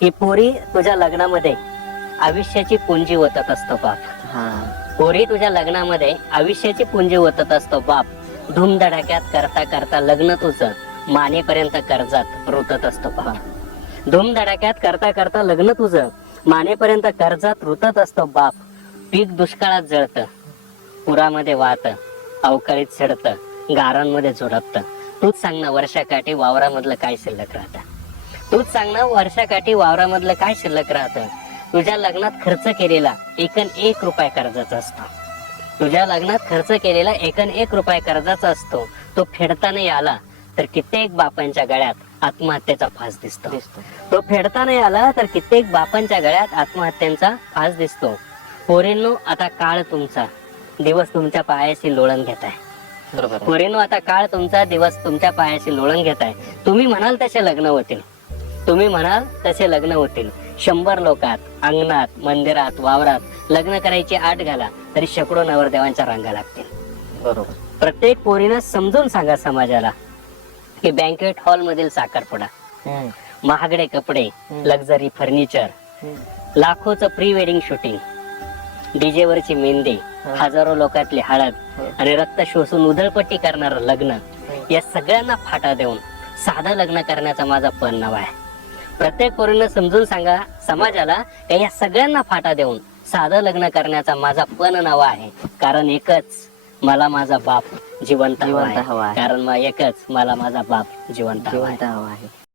की पोरी तुझ्या लग्नामध्ये आयुष्याची पुंजी ओतत असतो बाप. पोरी तुझ्या लग्नामध्ये आयुष्याची पुंजी ओतत असतो बाप. धूमधडाक्यात करता करता लग्न तुझं मानेपर्यंत कर्जात रुतत असतो बाप. धूमधडाक्यात करता करता लग्न तुझं मानेपर्यंत कर्जात रुतत असतो बाप. पीक दुष्काळात जळतं, पुरामध्ये वाहतं, अवकाळीत सडतं, गारांमध्ये झोडपतं. तूच सांग ना वर्षाकाठी वावरामधलं काय शिल्लक राहतं. तूच सांग ना वर्षाकाठी वावरामधलं काय शिल्लक राहतं. तुझ्या लग्नात खर्च केलेला एकन 1 रुपया कर्जाचा असतो. तुझ्या लग्नात खर्च केलेला एकन 1 रुपया कर्जाचा असतो. तो फेडता नाही आला तर कित्येक बापांच्या गळ्यात आत्महत्येचा फास दिसतो. तो फेडता नाही आला तर कित्येक बापांच्या गळ्यात आत्महत्यांचा फास दिसतो. पोरींनो आता काळ तुमचा, दिवस तुमच्या पायाशी लोळण घेताय. पोरींनो आता काळ तुमचा, दिवस तुमच्या पायाशी लोळण घेताय. तुम्ही म्हणाल तसे लग्न होतील, तुम्ही म्हणाल तसे लग्न होतील. 100 लोकात, अंगणात, मंदिरात, वावरात लग्न करायची आट घाला तरी शेकडो नवरदेवांच्या रांगा लागतील. बरोबर. प्रत्येक पोरीनं समजून सांगा समाजाला की बँकेट हॉल मधील साखरपुडा, महागडे कपडे, लक्झरी फर्निचर, लाखोचं प्री वेडिंग शूटिंग, डीजे वरची मेहंदी, हजारो लोकातली हळद आणि रक्त शोषून उधळपट्टी करणारं लग्न, या सगळ्यांना फाटा देऊन साधं लग्न करण्याचा माझा पण नवा आहे. प्रत्येक पोरीनं समजून सांगा समाजाला या सगळ्यांना फाटा देऊन साधं लग्न करण्याचा माझा पण नवा आहे. कारण एकच, मला माझा बाप जिवंत हवा आहे. कारण एकच, मला माझा बाप जिवंत हवा आहे.